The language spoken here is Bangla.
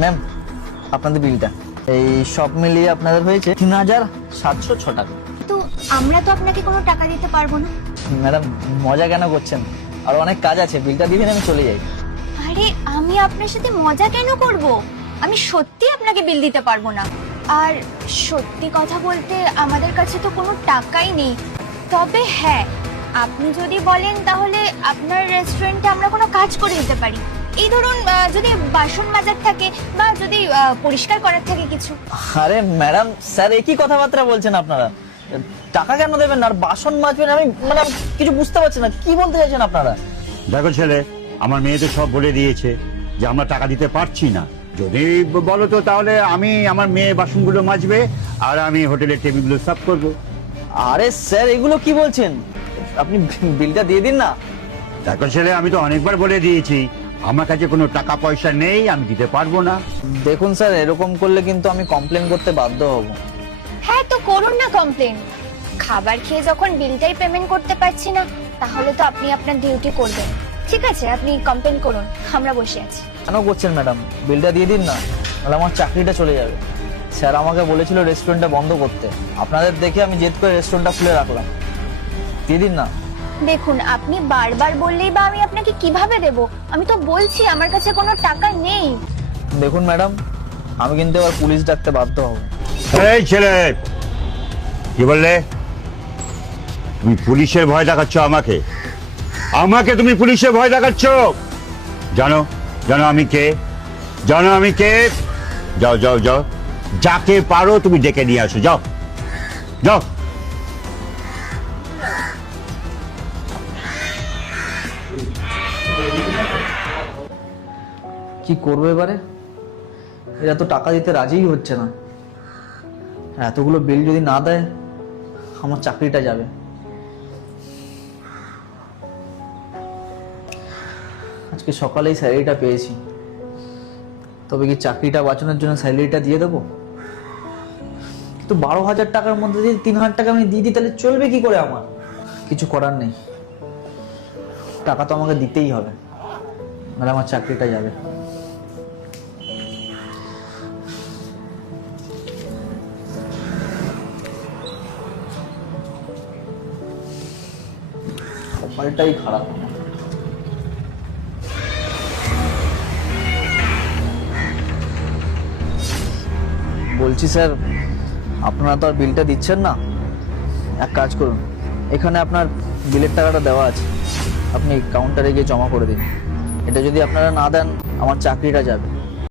ম্যাম, আপনাদের বিলটা এই সব মিলিয়ে আপনাদের হয়েছে 3706 টাকা। তো আমরা তো আপনাকে কোনো টাকা দিতে পারবো না। ম্যাডাম, মজা কেন করছেন? আর অনেক কাজ আছে, বিলটা দিবেন, আমি চলে যাই। আরে আমি আপনার সাথে মজা কেন করব? আমি সত্যি আপনাকে বিল দিতে পারবো না। আর সত্যি কথা বলতে আমাদের কাছে তো কোনো টাকাই নেই। তবে হ্যাঁ, আপনি যদি বলেন তাহলে আপনার রেস্টুরেন্টে আমরা কোনো কাজ করে দিতে পারি। এই ধরুন যদি বাসন মাজার থাকে বা যদি পরিষ্কার করার থাকে কিছু। আরে ম্যাডাম, স্যার একই কথাবার্তা বলছেন আপনারা। টাকা কেন দেবেন আর বাসন মাজবেন? আমি মানে কিছু বুঝতে পারছি না, কি বলতে চাইছেন আপনারা? দেখো ছেলে, আমার মেয়ে তো সব বলে দিয়েছে যে আমরা টাকা দিতে পারছি না। যদি বলো তো তাহলে আমি আমার মেয়ে বাসনগুলো মাজবে আর আমি হোটেলের টেবিলগুলো সাফ করবো। আরে স্যার, এগুলো কি বলছেন? আপনি বিলটা দিয়ে দিন না। দেখো ছেলে, আমি তো অনেকবার বলে দিয়েছি আমার কাছে কোনো টাকা পয়সা নেই, আমি দিতে পারবো না। দেখুন স্যার, এরকম করলে কিন্তু আমি কমপ্লেন করতে বাধ্য হব। হ্যাঁ, তো করুন না কমপ্লেন। খাবার খেয়ে যখন বিলটাই পেমেন্ট করতে পারছি না, তাহলে তো আপনি আপনার ডিউটি করবেন। ঠিক আছে, আপনি কমপ্লেন করুন, আমরা বসে আছি। কেন করছেন ম্যাডাম? বিলটা দিয়ে দিন না, তাহলে আমার চাকরিটা চলে যাবে। স্যার আমাকে বলেছিল রেস্টুরেন্টটা বন্ধ করতে, আপনাদের দেখে আমি জেদ করে রেস্টুরেন্টটা খুলে রাখলাম। দিয়ে দিন না। দেখুন, আপনি বারবার বললেই বা আমি আপনাকে কিভাবে দেব? আমি তো বলছি আমার কাছে কোনো টাকা নেই। দেখুন ম্যাডাম, আমি কিন্তু এবার পুলিশ ডাকতে বাধ্য হব। এই ছেলে, কি বললে? তুমি পুলিশের ভয় দেখাচ্ছ আমাকে? আমাকে তুমি পুলিশের ভয় দেখাচ্ছ? জানো জানো আমি কে? জানো আমি কে? যাও যাও যাও, যাকে পারো তুমি ডেকে নিয়ে আসো, যাও যাও। কি করবো এবারে? এরা তো টাকা দিতে রাজিই হচ্ছে না। এতগুলো বিল যদি না দেয়, আমার চাকরিটা যাবে। আজকে সকালেই স্যালারিটা পেয়েছি, তবে কি চাকরিটা বাঁচানোর জন্য স্যালারিটা দিয়ে দেবো? কিন্তু 12,000 টাকার মধ্যে যদি 3,000 টাকা আমি দিয়ে দিই, তাহলে চলবে কি করে আমার? কিছু করার নেই, টাকা তো আমাকে দিতেই হবে, নাহলে আমার চাকরিটা যাবে। কপালটাই খারাপ। বলছি স্যার, আপনারা তো আর বিলটা দিচ্ছেন না। এক কাজ করুন, এখানে আপনার বিলের টাকাটা দেওয়া আছে, আপনি কাউন্টারে গিয়ে জমা করে দিন। এটা যদি আপনারা না দেন, আমার চাকরিটা যাবে।